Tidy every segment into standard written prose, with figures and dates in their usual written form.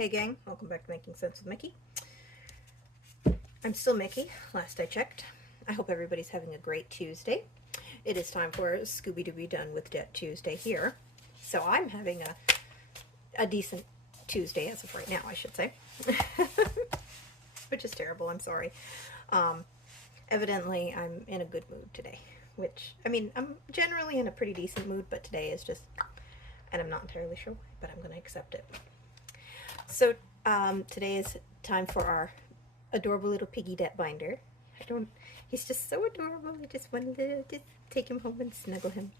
Hey gang, welcome back to Making Sense with Mickey. I'm still Mickey, last I checked. I hope everybody's having a great Tuesday. It is time for Scooby-Dooby-Done with Debt Tuesday here. So I'm having a decent Tuesday as of right now, I should say. Which is terrible, I'm sorry. Evidently, I'm in a good mood today. Which, I mean, I'm generally in a pretty decent mood, but today is just, and I'm not entirely sure why, but I'm going to accept it. So today is time for our adorable little piggy debt binder. He's just so adorable. I just wanted to just take him home and snuggle him.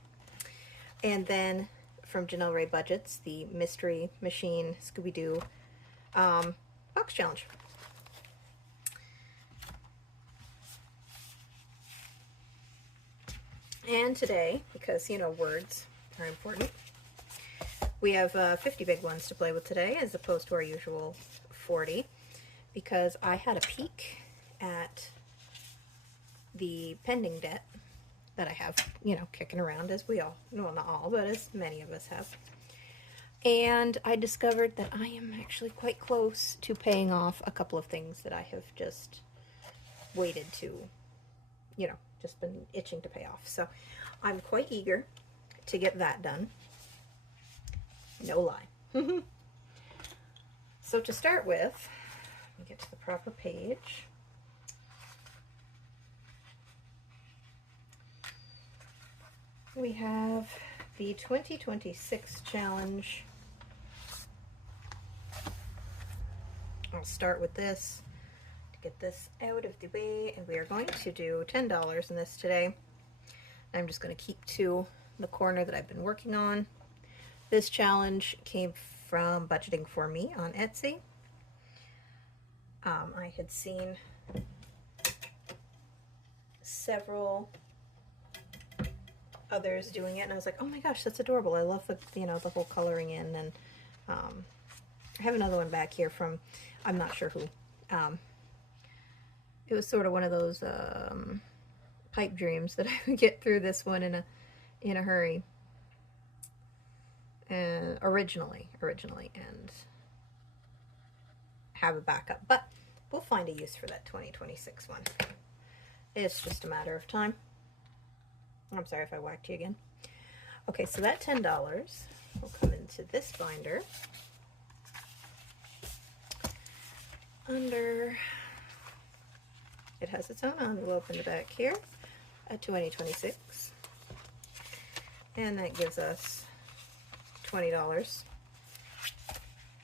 And then from Janelle Ray Budgets, the Mystery Machine Scooby-Doo box challenge. And today, because, you know, words are important, we have 50 big ones to play with today as opposed to our usual 40, because I had a peek at the pending debt that I have, you know, kicking around, as we all, well, not all, but as many of us have. And I discovered that I am actually quite close to paying off a couple of things that I have just waited to, you know, just been itching to pay off. So I'm quite eager to get that done. No lie. So to start with, let me get to the proper page. We have the 2026 challenge. I'll start with this to get this out of the way, and we are going to do $10 in this today. I'm just going to keep to the corner that I've been working on. This challenge came from Budgeting for Me on Etsy. I had seen several others doing it, and I was like, oh my gosh, that's adorable. I love the, you know, the whole coloring in. And I have another one back here from, I'm not sure who. It was sort of one of those pipe dreams that I would get through this one in a hurry. Originally, and have a backup, but we'll find a use for that 2026 one. It's just a matter of time. I'm sorry if I whacked you again. Okay, so that $10 will come into this binder under, it has its own envelope in the back here, a 2026, and that gives us $20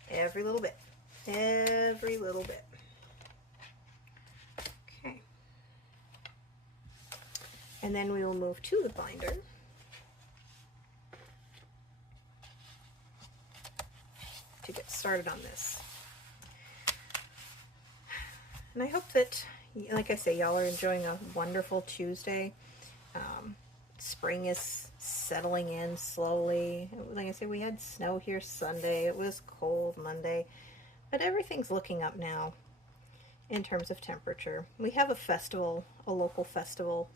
every little bit. Every little bit. Okay. And then we will move to the binder. To get started on this. And I hope that, like I say, y'all are enjoying a wonderful Tuesday. Spring is settling in slowly. Like I said, we had snow here Sunday. It was cold Monday. But everything's looking up now in terms of temperature. We have a festival, a local festival,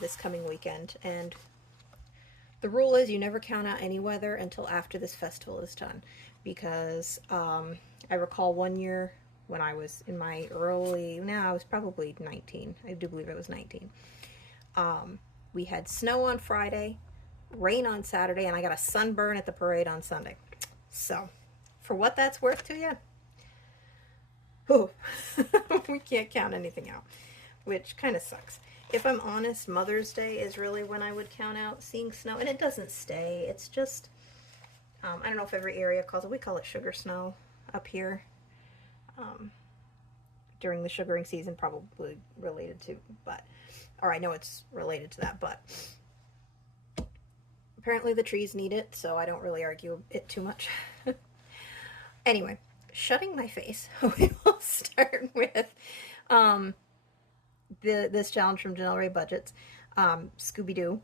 this coming weekend. And the rule is you never count out any weather until after this festival is done. Because I recall one year when I was in my I was probably 19. I do believe I was 19. We had snow on Friday, rain on Saturday, and I got a sunburn at the parade on Sunday. So, for what that's worth to you, we can't count anything out, which kind of sucks. If I'm honest, Mother's Day is really when I would count out seeing snow, and it doesn't stay. It's just, I don't know if every area calls it, we call it sugar snow up here. During the sugaring season, probably related to, or I know it's related to that, but apparently the trees need it, so I don't really argue it too much. Anyway, shutting my face, we will start with this challenge from Janelle Ray Budgets, Scooby-Doo.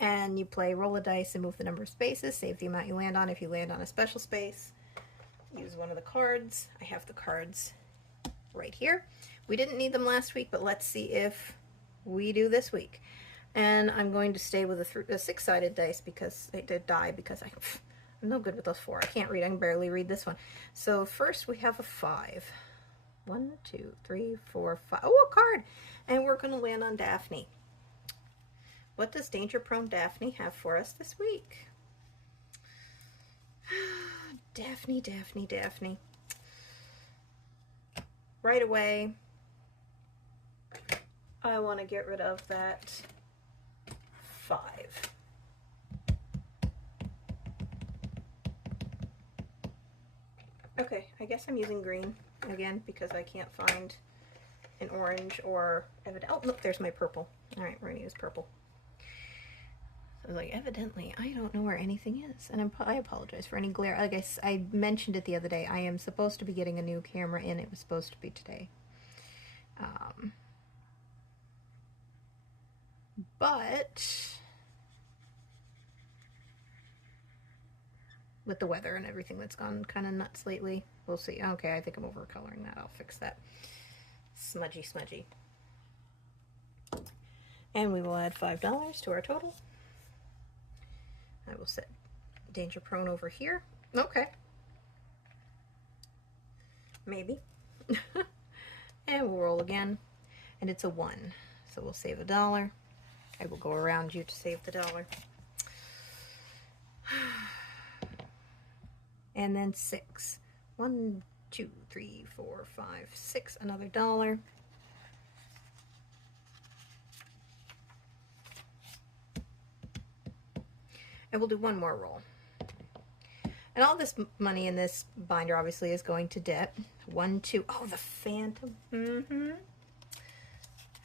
And you play roll a dice and move the number of spaces, save the amount you land on. If you land on a special space, use one of the cards. I have the cards right here. We didn't need them last week, but let's see if we do this week. And I'm going to stay with a six-sided dice because I did die because I'm no good with those 4. I can't read. I can barely read this one. So first we have a 5. 1, 2, 3, 4, 5. Oh, a card! And we're going to land on Daphne. What does danger-prone Daphne have for us this week? Daphne, Daphne, Daphne. Right away, I want to get rid of that 5. Okay, I guess I'm using green again because I can't find an orange or oh, look, there's my purple. All right, we're gonna use purple. So like, evidently, I don't know where anything is, and I apologize for any glare. Like I mentioned it the other day, I am supposed to be getting a new camera in. It was supposed to be today. But with the weather and everything that's gone kind of nuts lately, we'll see. Okay, I think I'm over coloring that. I'll fix that. Smudgy, smudgy. And we will add $5 to our total. I will set danger prone over here. Okay. Maybe. And we'll roll again. And it's a 1. So we'll save $1. I will go around you to save the $1. And then 6. 1, 2, 3, 4, 5, 6. Another $1. And we'll do one more roll. And all this money in this binder obviously is going to debt. 1, 2. Oh, the Phantom.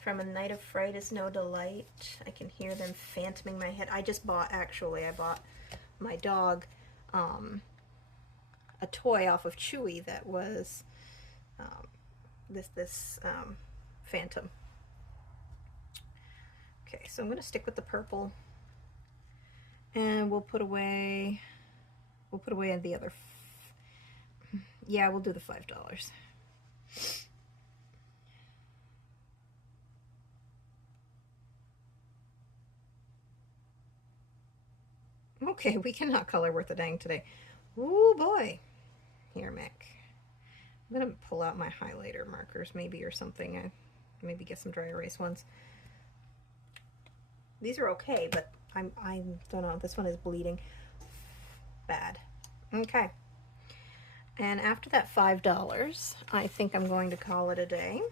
From A Night of Fright is No Delight. I can hear them phantoming my head. I bought my dog a toy off of Chewy that was this Phantom. Okay, so I'm going to stick with the purple. And we'll put away the other, yeah, we'll do the $5. Okay, we cannot color worth a dang today. Ooh boy. Here, Mick. I'm gonna pull out my highlighter markers maybe or something. I maybe get some dry erase ones. These are okay, but I don't know. This one is bleeding bad. Okay. And after that $5, I think I'm going to call it a day.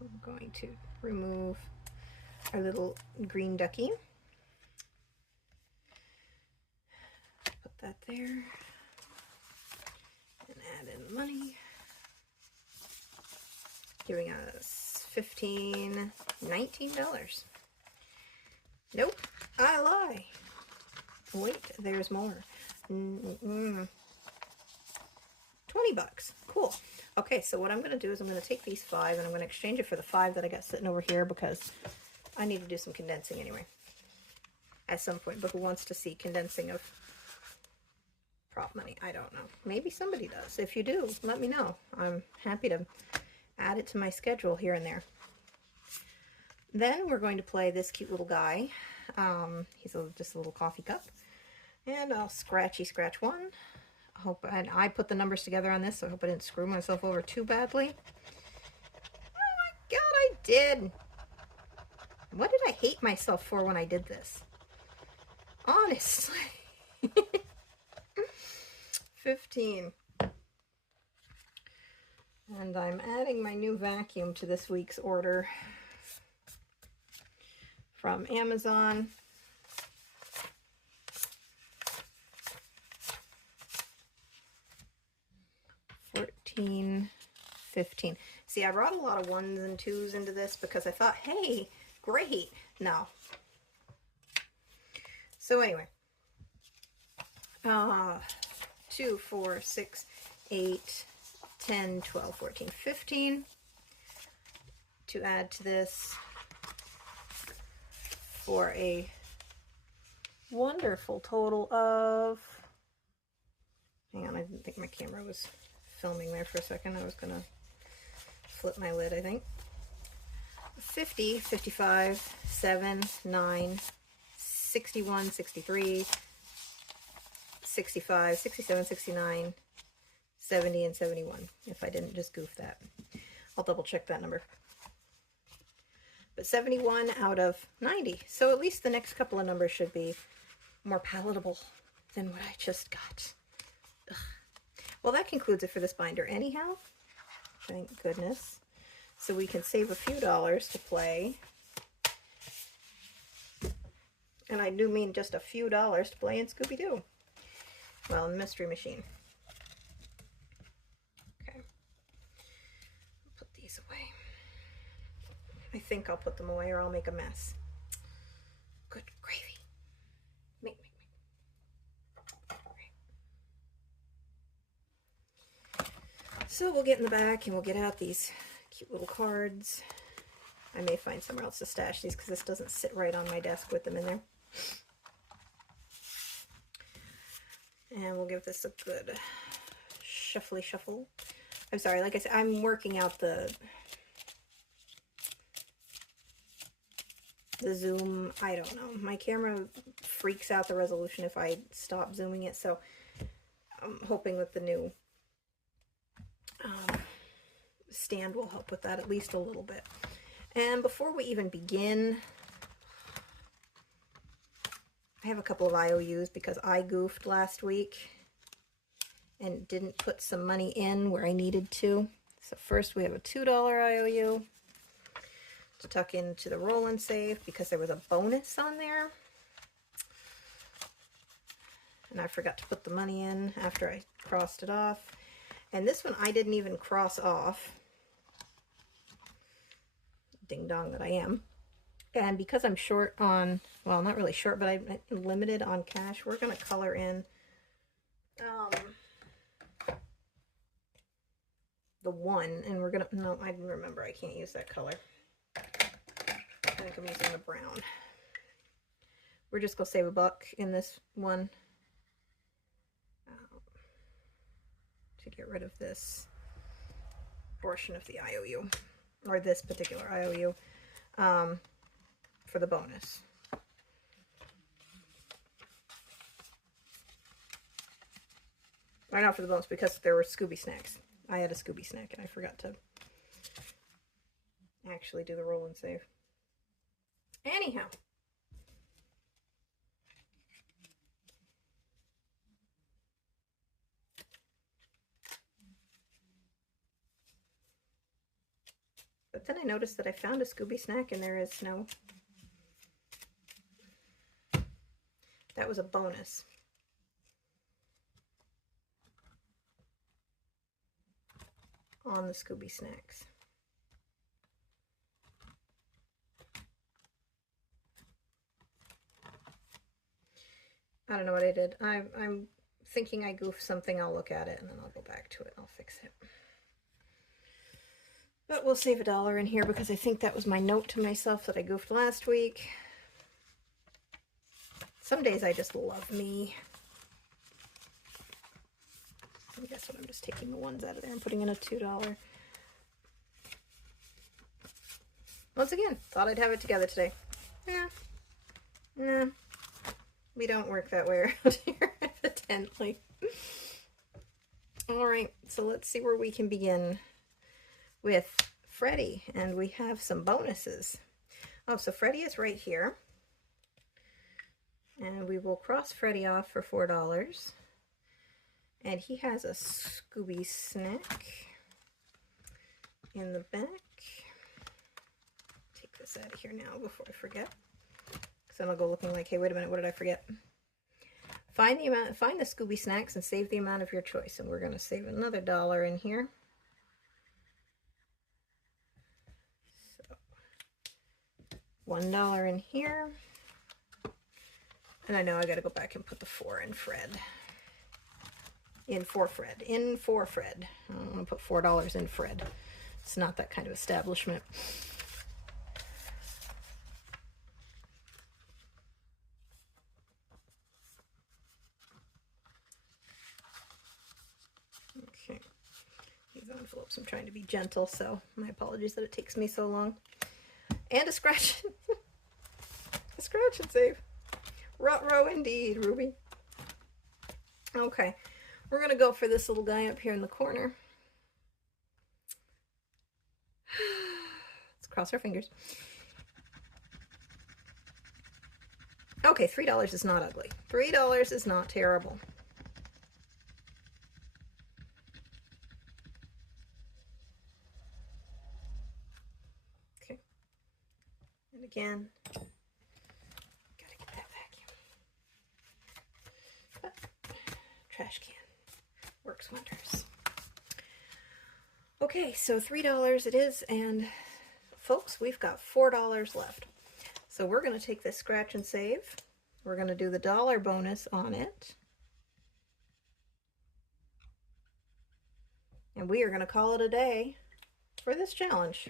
I'm going to remove our little green ducky. Put that there. And add in money. Giving us $15, $19. Nope, I lie. Wait, there's more. 20 bucks. Cool. Okay, so what I'm going to do is I'm going to take these 5 and I'm going to exchange it for the 5 that I got sitting over here because I need to do some condensing anyway. At some point, but who wants to see condensing of prop money? I don't know. Maybe somebody does. If you do, let me know. I'm happy to add it to my schedule here and there. Then we're going to play this cute little guy. He's just a little coffee cup. And I'll scratch 1. And I put the numbers together on this, so I hope I didn't screw myself over too badly. Oh my god, I did! What did I hate myself for when I did this? Honestly. 15. And I'm adding my new vacuum to this week's order from Amazon. $14, $15. See, I brought a lot of 1s and 2s into this because I thought, hey, great. No. So anyway, 2, 4, 6, 8, 10, 12, 14, 15 to add to this for a wonderful total of, hang on, I didn't think my camera was filming there for a second. I was going to flip my lid, I think. 50, 55, 7, 9, 61, 63, 65, 67, 69, 70, and 71, if I didn't just goof that. I'll double check that number. But 71 out of 90. So at least the next couple of numbers should be more palatable than what I just got. Ugh. Well, that concludes it for this binder anyhow. Thank goodness. So we can save a few dollars to play. And I do mean just a few dollars to play in Scooby-Doo. Well, in Mystery Machine. Okay. Put these away. I think I'll put them away or I'll make a mess. Good gravy. Make. So we'll get in the back and we'll get out these cute little cards. I may find somewhere else to stash these because this doesn't sit right on my desk with them in there. And we'll give this a good shuffly shuffle. I'm sorry, like I said, I'm working out the zoom. I don't know. My camera freaks out the resolution if I stop zooming it, so I'm hoping with the new stand will help with that at least a little bit. And before we even begin, I have a couple of IOUs because I goofed last week and didn't put some money in where I needed to. So first we have a $2 IOU to tuck into the roll and save because there was a bonus on there. And I forgot to put the money in after I crossed it off. And this one I didn't even cross off. Ding dong that I am. And because I'm short on, well, not really short, but I'm limited on cash, we're going to color in the 1, and we're going to, no, I remember I can't use that color. I think I'm using the brown. We're just going to save $1 in this one to get rid of this portion of the IOU, or this particular IOU. For the bonus. Why not for the bonus? Because there were Scooby snacks. I had a Scooby snack and I forgot to actually do the roll and save. Anyhow. But then I noticed that I found a Scooby snack and there is no. That was a bonus. On the Scooby snacks. I don't know what I did. I'm thinking I goofed something. I'll look at it and then I'll go back to it. I'll fix it. But we'll save $1 in here because I think that was my note to myself that I goofed last week. Some days I just love me. I guess what I'm just taking the ones out of there and putting in a $2. Once again, thought I'd have it together today. Nah, we don't work that way around here, evidently. All right, so let's see where we can begin with Freddy, and we have some bonuses. Oh, so Freddy is right here. And we will cross Freddy off for $4. And he has a Scooby snack in the back. Take this out of here now before I forget. Because then I'll go looking like, hey, wait a minute, what did I forget? Find the Scooby snacks and save the amount of your choice. And we're going to save another $1 in here. So $1 in here. And I know I got to go back and put the 4 in Fred. In for Fred. In for Fred. I'm going to put $4 in Fred. It's not that kind of establishment. Okay. These envelopes, I'm trying to be gentle, so my apologies that it takes me so long. And a scratch. A scratch and save. Ruh-Roh indeed, Ruby. Okay, we're going to go for this little guy up here in the corner. Let's cross our fingers. Okay, $3 is not ugly. $3 is not terrible. Okay. And again, gotta get that vacuum. But trash can works wonders. Okay, so $3 it is, and folks, we've got $4 left. So we're going to take this scratch and save. We're going to do the dollar bonus on it. And we are going to call it a day for this challenge.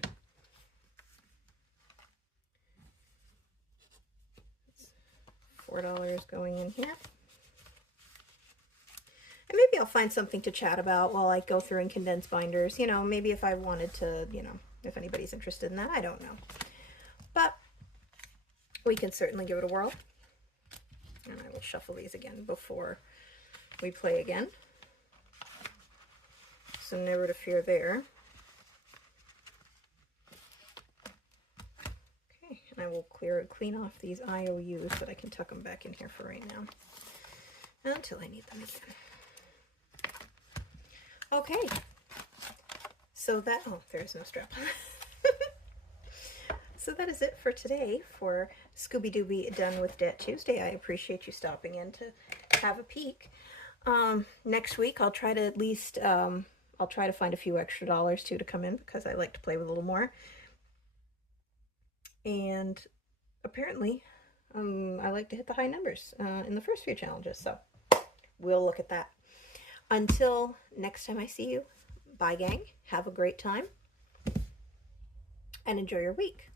$4 going in here. And maybe I'll find something to chat about while I go through and condense binders. You know, maybe if I wanted to, you know, if anybody's interested in that, I don't know. But we can certainly give it a whirl. And I will shuffle these again before we play again. So never to fear there. Okay, and I will clean off these IOUs, but I can tuck them back in here for right now until I need them again. Okay, so that, oh, there's no strap. So that is it for today for Scooby-Dooby-Done with Debt Tuesday. I appreciate you stopping in to have a peek. Next week I'll try to at least, I'll try to find a few extra dollars too to come in, because I like to play with a little more. And apparently I like to hit the high numbers in the first few challenges, so we'll look at that. Until next time I see you, bye gang, have a great time, and enjoy your week.